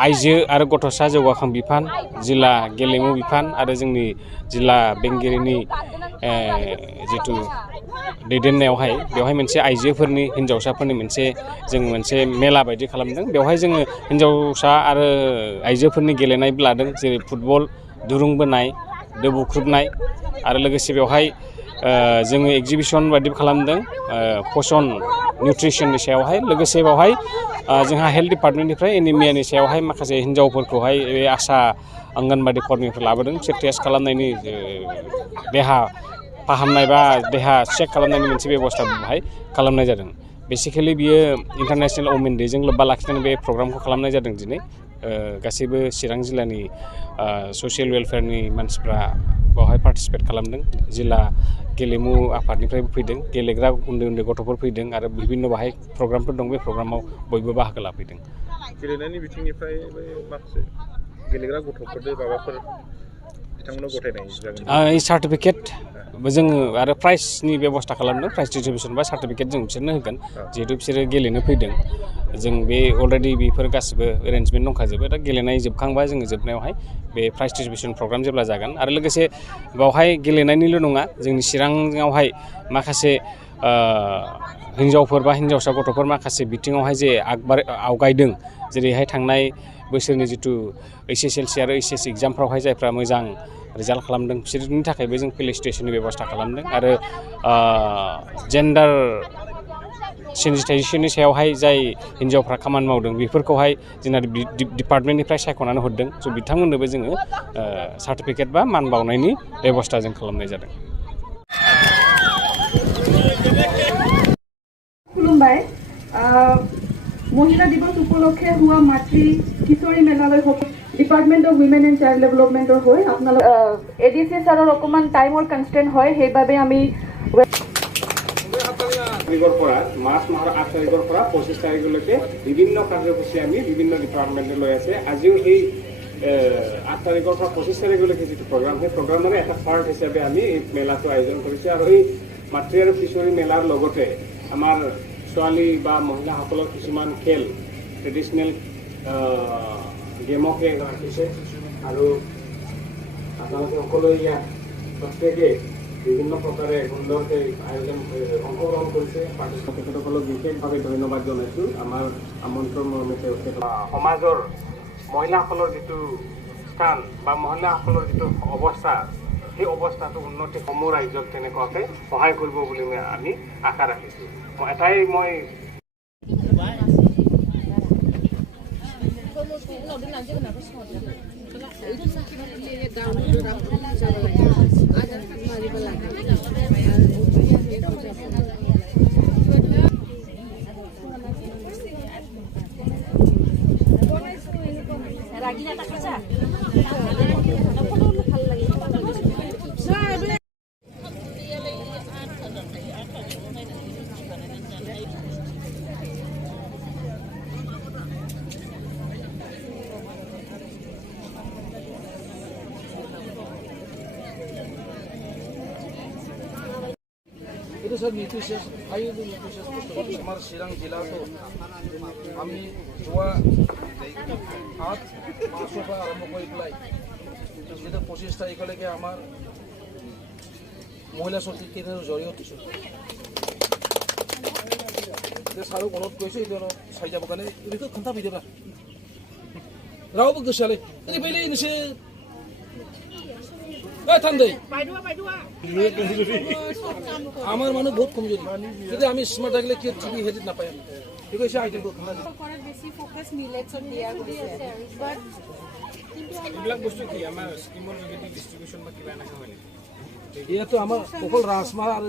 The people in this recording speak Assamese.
आइजो आरो गथ'सा जौगाखां बिफान जिल्ला गेलेमु बिफान आरो जोंनि जिल्ला बेंगिरिनि जिथु दैदेननायावहाय बेवहाय मोनसे आइजोफोरनि हिन्जावसाफोरनि मोनसे मेला बायदि खालामदों। बेवहाय जोङो हिन्जावसा आरो आइजोफोरनि गेलेनाय लादों, जेरै फुटबल, दुरुं बोनाय, दो बुख्रुबनाय आरो लोगोसे बेवहाय जोङो एग्जिबिसन बायदि खालामदों पसन निउट्रिसननि सायावहाय। लोगोसे बेवहाय जोंहा हेल्थ डिपार्टमेन्टनिफ्राय एनिमियानि सायावहाय माखासे हिन्जावफोरखौहाय बे आशा आंगनबादि कर्मिफोर लाबोदों। बिसोर टेस्ट खालामनायनि देहा फाहामनाय बा देहा चेक खालामनायनि मोनसे बेबस्था बेवहाय खालामनाय जादों। बेसिकेलि बियो इन्टारनेशनेल वमेन डेजों लोब्बा लाखिनानै बे प्रग्रामखौ खालामनाय जादों दिनै। गासैबो चिरां जिल्लानि ससियेल वेलफेयारनि मानसिफ्रा बेवहाय पार्टिसिपेट खालामदों। जिल्ला गेलेमु आफादनिफ्रायबो फैदों, गेलेग्रा उन्दै उन्दै गथ'फोर फैदों आरो बिभिन्न बाहाय प्रग्रामफोर दं। बे प्रग्रामाव बयबो बाहागो लाफैदों। गेलेनायनि बिथिंनिफ्राय माखासे गेलेग्रा गथ'फोरनो माबाफोर बिथांमोनाव गथायनाय जागोन? सार्टिफिकेट जोङो आरो प्राइजनि बेबस्था खालामदों। प्राइज डिस्ट्रिबिउसन बा सार्टिफिकेट जों बिसोरनो होगोन, जिहेतु बिसोरो गेलेनो फैदों। जों बे अलरेडि बेफोर गासिबो एरेन्जमेन्ट दंखाजोबो। दा गेलेनाय जोबखांबा जोङो जोबनायावहाय बे प्राइज डिस्ट्रिबिउसन प्रग्राम जेब्ला जागोन आरो लोगोसे बावहाय गेलेनायनिल' नङा, जोंनि चिराङावहाय माखासे हिन्जावफोर बा हिन्जावसा गथ'फोर माखासे बिथिङावहाय जे आवगायदों, जेरैहाय थांनाय बोसोरनि जिथु HSLC आरो HS एग्जामफ्रावहाय जायफ्रा मोजां रिजाल्ट खालामदों बिसोरनि थाखायबो जों फेलिसिटेसननि बेबस्था खालामदों। आरो जेन्डार सेन्सिटाइजेसननि सायावहाय जाय हिन्जावफ्रा खामानि मावदों बेफोरखौहाय जोंना डिपार्टमेन्टनिफ्राय सायख'नानै हरदों। स' बिथांमोननोबो जोङो सार्टिफिकेट बा मान बावनायनि बेबस्था जों खालामनाय जादों। खुलुमबाय। महिला दिवस उपलक्षे हुआ मातृ किशोरी मेलाলৈ department of women and child ডেভেলপমেণ্টৰ হৈ আপোনালোক ADC ছাৰৰ অকণমান টাইমৰ কনষ্ট্ৰেণ্ট হয়, সেইবাবে আমি পৰা মাৰ্চ মাহৰ 8 তাৰিখৰ পৰা 25 তাৰিখলৈকে বিভিন্ন কাৰ্যসূচী আমি বিভিন্ন ডিপাৰ্টমেণ্টে লৈ আছে। আজিও সেই 8 তাৰিখৰ পৰা 25 তাৰিখলৈকে যিটো প্ৰগ্ৰাম, সেই প্ৰগ্ৰামৰে এটা পাৰ্ট হিচাপে আমি এই মেলাটো আয়োজন কৰিছোঁ। আৰু এই মাতৃ আৰু কিশোৰী মেলাৰ লগতে আমাৰ ছোৱালী বা মহিলাসকলৰ কিছুমান খেল, ট্ৰেডিশ্যনেল গেমকে ৰাখিছে। আৰু আপোনালোকে সকলোৱে ইয়াত প্ৰত্যেকে বিভিন্ন প্ৰকাৰে সুন্দৰকৈ অংশগ্ৰহণ কৰিছে। তেখেতসকলক বিশেষভাৱে ধন্যবাদ জনাইছোঁ। আমাৰ আমন্ত্ৰণ মৰ্মে সমাজৰ মহিলাসকলৰ যিটো স্থান বা মহিলাসকলৰ যিটো অৱস্থা, সেই অৱস্থাটো উন্নতি সমূহ ৰাজ্যক তেনেকুৱাকৈ সহায় কৰিব বুলি আমি আশা ৰাখিছোঁ। এটাই মই itu सब নিউট্ৰিশিয়াস হাই নিউট্ৰিশিয়াস বস্তু আমাৰ চিৰাং জেলাতো আমি যোৱা 8 মাসৰ পৰা আৰম্ভ কৰি পেলাই যেটা 25 তাৰিখলৈকে আমাৰ মহিলা শক্তি কেন্দ্ৰৰ জৰিয়তে দিছোঁ। সাৰো অনুৰোধ কৰিছো এইটো চাই যাব কাৰণে এইটো খন্তা ভিডিঅ' ৰাওবো গছালে এই বেলে নিছে আমার মানুষ বহুত কমজোরি, যদি আমি স্মার্ট থাকলে কি টিভি হেডিট নাপাই। আমি ঠিক আছে আইটেম বেছি ফোকাস মিলেটছত দিয়া গৈছে, বাট এইবিলাক বস্তু কি আমাৰ স্কিমৰ যোগেদি ডিষ্ট্ৰিবিউচন বা কিবা এনেকুৱা হয় নেকি? ইয়াতো আমাৰ অকল ৰাজমাহ আৰু